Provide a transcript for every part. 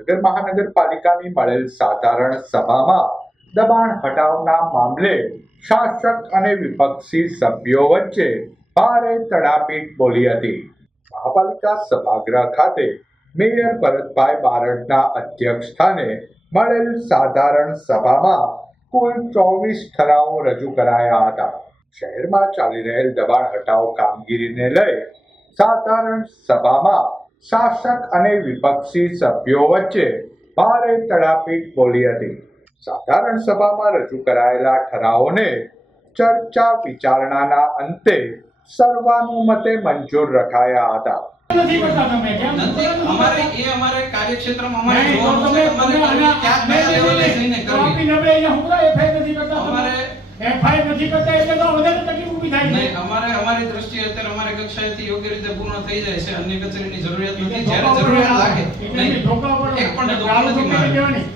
ભાવનગર મહાનગરપાલિકાની મળેલ સાધારણ સભામાં દબાણ હટાવના મામલે શાસક અને વિપક્ષી સભ્યો વચ્ચે ભારે તડાપીટ બોલી હતી। મહાપાલિકા સભાગૃહ ખાતે મેયર ભરતભાઈ બારડના અધ્યક્ષ સ્થાને મળેલ સાધારણ સભામાં કુલ 24 ઠરાવો રજૂ કરાયા હતા। શહેરમાં ચાલી રહેલ દબાણ હટાવ કામગીરીને લઈ સાધારણ સભામાં શાસક અને વિપક્ષી સભ્યો વચ્ચે ભારે તડાપીટ બોલી હતી। સાધારણ સભામાં રજૂ કરાયેલા ઠરાવોને ચર્ચા વિચારણાના અંતે સર્વાનુમતે મંજૂર રખાયા હતા। हमारे कार्यक्षेत्રમાં અમારે જોવાનું છે તમારે ક્યાં કયા લેવલે જઈને કરવી અમારે એફઆઈઆર નથી કરતા એટલે તો વધારે તકલીફ ઊભી થાય નહીં અમારી દ્રષ્ટિએ અત્યારે અમારી કક્ષાએથી યોગ્ય રીતે પૂર્ણ થઈ જાય છે અન્ય કચેરીની જરૂરિયાત નથી જ્યારે જરૂરિયાત લાગે નહીં એક પણ ધોકો નથી મારે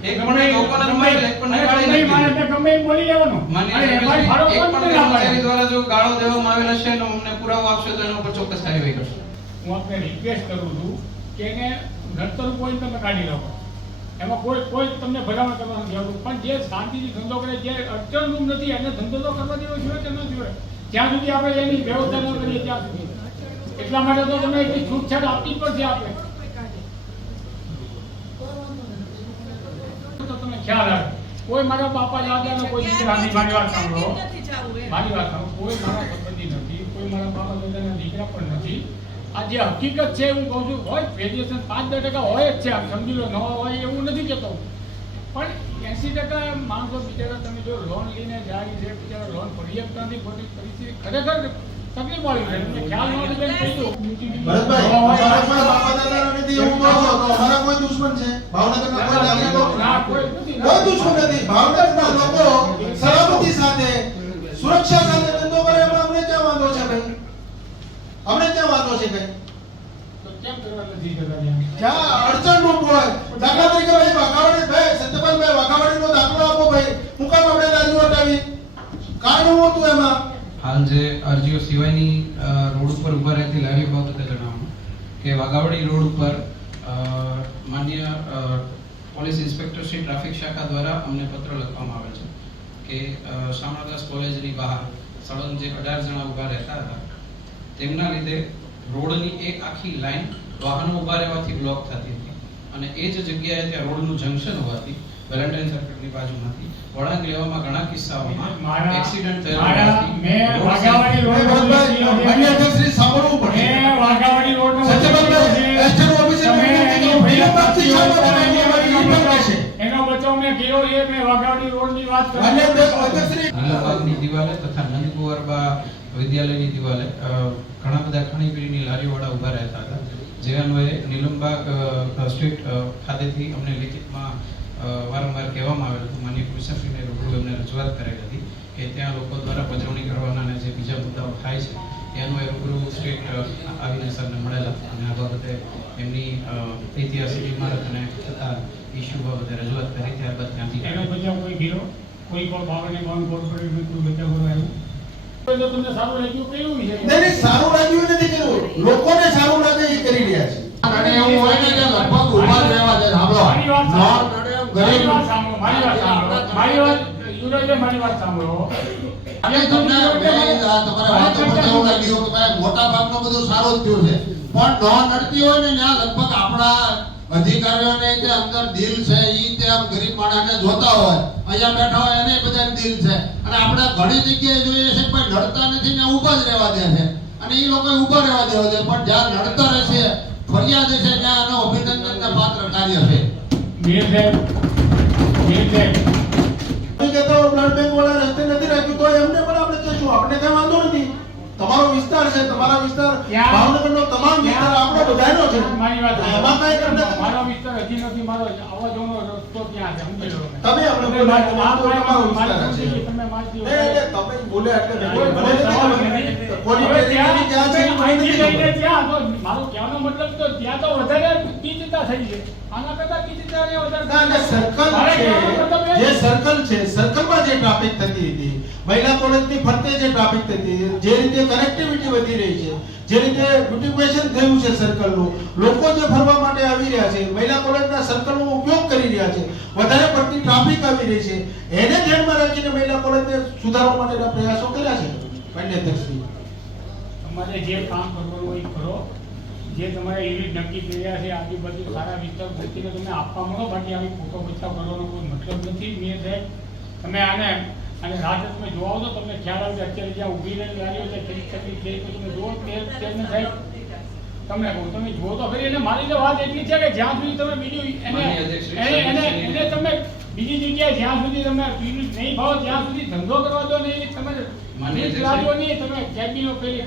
એક પણ ધોકો નથી મારે એક પણ નહીં મારે તો ગમે એમ બોલી લેવાનું માન્ય એક પણ કર્મચારી દ્વારા જો ગાળો દેવામાં આવેલ હશે તો અમને પુરાવો આપશો તો એના ઉપર ચોક્કસ કાર્યવાહી કરશું। હું આપને રિક્વેસ્ટ કરું છું કે એને ઘડતર કોઈ તમે કાઢી નાખો એમાં કોઈ તમને ભલામણ કરવાની જરૂર પણ જે શાંતિથી ધંધો કરે જે અડચણરૂપ નથી એને ધંધો તો કરવા દેવો જોઈએ કે ન જોઈએ જ્યાં સુધી આપણે એની વ્યવસ્થા ન કરીએ ત્યાં સુધી એટલા માટે તો તમે એટલી છૂટછાટ આપવી જ પડશે આપણે તો તમે ખ્યાલ રાખો કોઈ મારા બાપા દાદાનો કોઈ દીકરા નથી મારી વાત સાંભળો કોઈ મારા સંબંધી નથી કોઈ મારા બાપા દાદાના દીકરા પણ નથી। આ જે હકીકત છે હું કહું છું હોય વેરિએશન 5-10% હોય જ છે આમ સમજી લો ન હોય એવું નથી કહેતો પણ 80% માણસો બિચારા તમે જો લોન લઈને જાય છે બિચારા લોન ભરી શકતા નથી ખોટી પરિસ્થિતિ ખરેખર તકલીફ વાળી છે તમને ખ્યાલ ન હોય કહી દો ભરતભાઈ અમારા બાપા દાદાના નથી એવું કહો છો તો અમારા કોઈ દુશ્મન છે ભાવનગરના કોઈ નાગરિકો કોઈ નથી કોઈ દુશ્મન નથી ભાવનગરના લોકો સલામતી સાથે સુરક્ષા સાથે ધંધો કરે એમાં અમને ક્યાં વાંધો છે ભાઈ અમને ક્યાં વાંધો છે ભાઈ તો કેમ કરવા નથી કરતા જ્યાં અડચણરૂપ હોય દાખલા તરીકે ભાઈ વાઘાવાડી ભાઈ સત્યપાલભાઈ વાઘાવાડીનો દાખલો આપો ભાઈ હું કામ આપણે લારીઓ હટાવી કારણ હું હતું એમાં હાલ જે અરજીઓ સિવાયની રોડ ઉપર ઉભા રહેતી લારીઓ બાબતે જણાવવાનું કે વાઘાવાડી રોડ ઉપર માન્ય પોલીસ ઇન્સ્પેક્ટર શ્રી ટ્રાફિક શાખા દ્વારા અમને પત્ર લખવામાં આવેલ છે કે શામળદાસ કોલેજની બહાર સળંગ જે 18 જણા ઉભા રહેતા હતા તેમના લીધે રોડની એક આખી લાઈન વાહનો ઉભા રહેવાથી બ્લોક થતી હતી અને એ જ જગ્યાએ ત્યાં રોડનું જંકશન હોવાથી વેલેન્ટાઇન સર્કિટની બાજુમાંથી વળાંક લેવામાં ઘણા કિસ્સાઓમાં એક્સિડન્ટ થયેલા હોવાથી મેં વાઘાવાડી રોડ માન્ય અધ્યક્ષશ્રી સાંભળવું પડશે મેં વાઘાવાડી રોડ સત્યપાલભાઈ એસટી ઓફિસર એનો બચાવ મેં કર્યો એ મેં વાઘાવાડી રોડની વાત કરી માન્ય અધ્યક્ષશ્રી નીલમબાગની દિવાલે તથા નંદકુંવરબા વિદ્યાલયની દિવાલે ઘણા બધા ખાણીપીણીની લારીઓવાળા ઉભા રહેતા હતા જે અન્વયે નીલમબાગ સ્ટ્રીટ ખાતેથી અમને લિખિતમાં વારંવાર કહેવામાં આવેલ હતું માન્ય કમિશનરશ્રીને રૂબરૂ એમને રજૂઆત કરેલ હતી કે ત્યાં લોકો દ્વારા પજવણી કરવાના અને જે બીજા મુદ્દાઓ થાય છે એ અન્વયે રૂબરૂ સ્ટેટ આવીને સરને મળેલા અને આ બાબતે એમની ઐતિહાસિક ઇમારત અને છતાં ઇસ્યુ બાબતે રજૂઆત કરી ત્યારબાદ ત્યાંથી એનો બચાવ કોઈ ગયો કોઈ પણ ભાવને બંધ કોર્પોરેટ કોઈ બચાવ આવ્યું તો તમને સારું લાગ્યું કેવું છે નહીં સારું લાગ્યું નથી કર્યું લોકોને સારું લાગે એ કરી રહ્યા છે અને એવું હોય ને કે લગભગ ઉભા જ રહેવા દે સાંભળો મારી વાત સાંભળો મારી વાત સાંભળો અને તમને તમારા વાત ઉપર એવું લાગ્યું કે મોટા ભાગનું બધું સારું જ થયું છે પણ ન નડતી હોય ને ત્યાં લગભગ આપણા અધિકારીઓને જે અંદર દિલ છે ઈ તે આમ ગરીબ માણસને જોતા હોય અહીંયા બેઠા હોય એને બધા દિલ છે અને આપણે ઘણી જગ્યાએ જોઈએ છે પણ લડતા નથી ને ઊભા જ રહેવા દે છે અને ઈ લોકો ઊભા રહેવા દેવા દે પણ જ્યાં લડતા રહેશે ફરિયાદ છે ત્યાં આનો અભિનંદનને પાત્ર કાર્ય છે કે તો બ્લડ બેંક વાળા રસ્તે નથી રાખ્યું તો એમને પણ આપણે કહેશું આપણે કઈ વાંધો નથી તમારો વિસ્તાર છે તમારા વિસ્તાર ભાવનગરનો તમામ વિસ્તાર આપણો બધાનો છે મારી વાત એમાં કઈ તમને મારો વિસ્તાર હજી નથી મારો આવા જવાનો રસ્તો ક્યાં છે સમજી લો તમે આપણે તમારો વિસ્તાર છે તમે મારી તમે બોલ્યા એટલે મારો કહેવાનો મતલબ તો ત્યાં તો વધારે ગીચતા થઈ છે આના કરતા ગીચતા ને વધારે સર્કલ છે જે સર્કલ છે સર્કલમાં જે ટ્રાફિક ટ્રાફિક થતી હતી, મહિલા કોલેજની ફરતે જે ટ્રાફિક થતી હતી, જે રીતે કનેક્ટિવિટી વધી રહી છે, જે રીતે બ્યુટિફિકેશન થયું છે સર્કલનું, લોકો જે ફરવા માટે આવી રહ્યા છે, મહિલા કોલેજના સર્કલનો ઉપયોગ કરી રહ્યા છે, વધારે પડતી ટ્રાફિક આવી રહી છે, એને ધ્યાનમાં રાખીને મહિલા કોલેજને સુધારવા માટેના પ્રયાસો કર્યા છે માન્ય અધ્યક્ષશ્રી. તમારે જે કામ કરવાનું હોય એ કરો. જે તમારે યુનિટ નક્કી કર્યા છે આજુબાજુ સારા વિસ્તાર ગોતીને તમે આપવા મળો. બાકી આવી ફોટો બચાવ કરવાનો કોઈ મતલબ નથી. મેં સાહેબ તમે આને રાતે તમે જોવો તો તમને ખ્યાલ આવે કે અત્યારે જ્યાં ઊભી રહેલી ગાડીઓ છે કેટલી તકલીફ છે તો તમે જુઓ તેમને સાહેબ તમને કહું તમે જુઓ તો ખરી. અને મારી તો વાત એટલી છે કે જ્યાં સુધી તમે બીજું એને તમે બીજી જગ્યાએ જ્યાં સુધી તમે નહીં ભાવો ત્યાં સુધી ધંધો કરવા દો નહીં. તમે નહીં તમે કેબિનો પેલી